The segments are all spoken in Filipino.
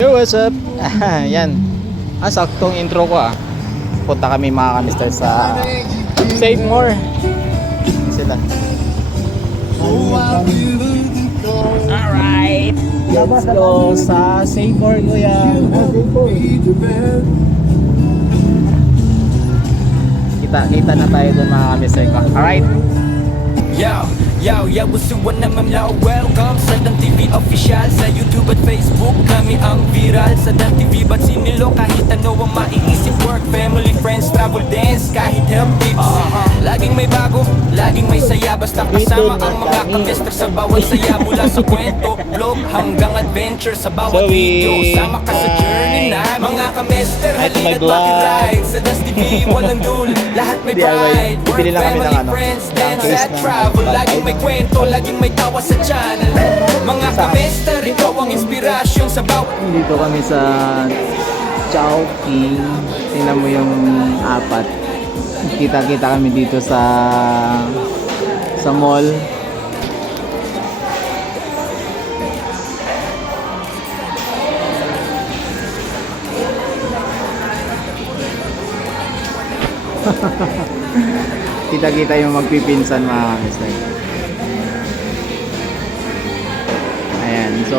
Yo, what's up? Yan. Saktong intro ko Punta kami mga kamister sa Save More. Sila. Alright. Let's go sa Save More, kuya. Kita na tayo dun mga kamister ko. Alright. Yo, usuwan na mamla, welcome sa Dan TV official. Sa YouTube at Facebook kami ang viral. Sa Dan TV ba't sinilo kahit ano ang maiisip. Work, family, friends, travel, dance, kahit health tips. Laging may bago, laging may saya. Basta kasama ang mga kamester sa bawat saya. Mula sa kwento, vlog, hanggang adventure. Sa bawat video, sama ka sa journey na mga kamester, halina't makiride. Sa Dan TV, walang dul, lahat may pride. Work, family, friends, dance, at travel. Laging may kwento, laging may tawa sa channel. Mga kamester, ikaw ang inspirasyon sa bawat. Dito kami sa Chowking. Tingnan mo yung apat. Kita kami dito sa mall. Kita yung magpipinsan mga kamister. Ayan, so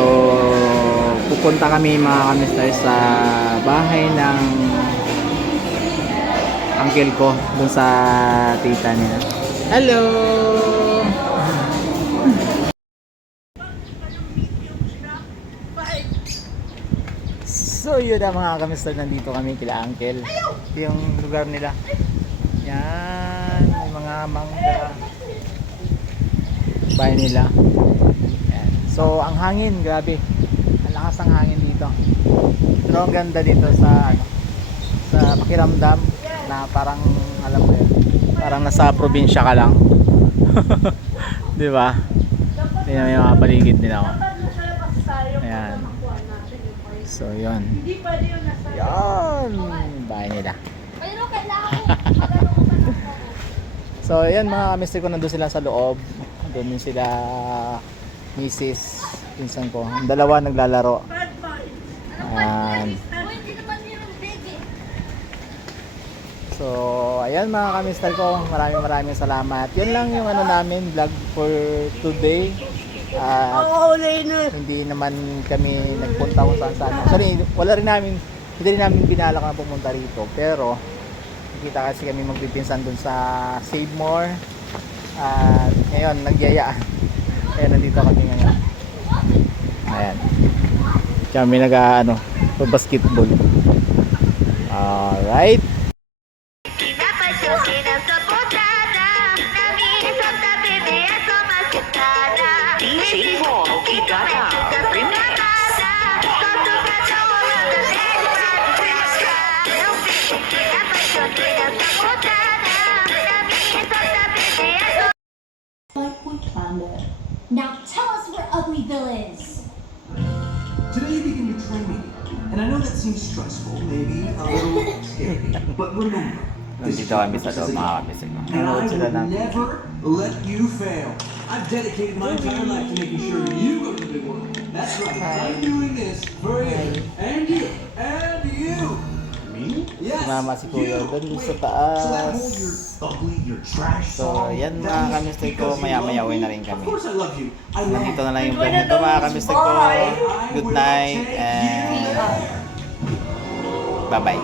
pupunta kami mga kamister sa bahay ng uncle ko dun sa tita niya. Hello! So yun na mga kamister, nandito kami kila uncle. Yung lugar nila. Yan, may mga mangga. Bahay nila. Yan. So ang hangin, grabe. Ang lakas ng hangin dito. Pero ang ganda dito sa pakiramdam na parang alam mo yun, parang nasa probinsya ka lang. 'Di ba? Tingnan mo yung mga paligid nila. Ayan. So yun. Yan, bahay nila. So yan mga kamister ko, nandun sila sa loob. Doon sila misis, pinsan ko. Ang dalawa naglalaro. So ayan mga kamister ko, maraming salamat. Yun lang yung namin vlog for today. Hindi naman kami nagpunta kung saan. Sorry, hindi rin namin binalak na pumunta rito. Pero kita kasi kami magpipinsan dun sa Save More. At ngayon nagyayaan. Kaya nandito kami ngayon. Ayan. Kami basketball. Alright. Now tell us where Uglyville is. Today you begin your training, and I know that seems stressful, maybe a little scary, but remember, this is Nandito kami sa loob mga kamister ko. and I will never let you fail. I've dedicated my entire life to making sure you go to the big world. That's right. I'm doing this for you, and you, and you. Me? Yes. Si mama, si kuya, doon sa So that taas. whole your ugly, your trash So yan mga kamister ko, maya-maya uwi na rin Of kami. course I love you. I love Nandito na lang yung vlog nito mga kamister ko. Good night and bye-bye.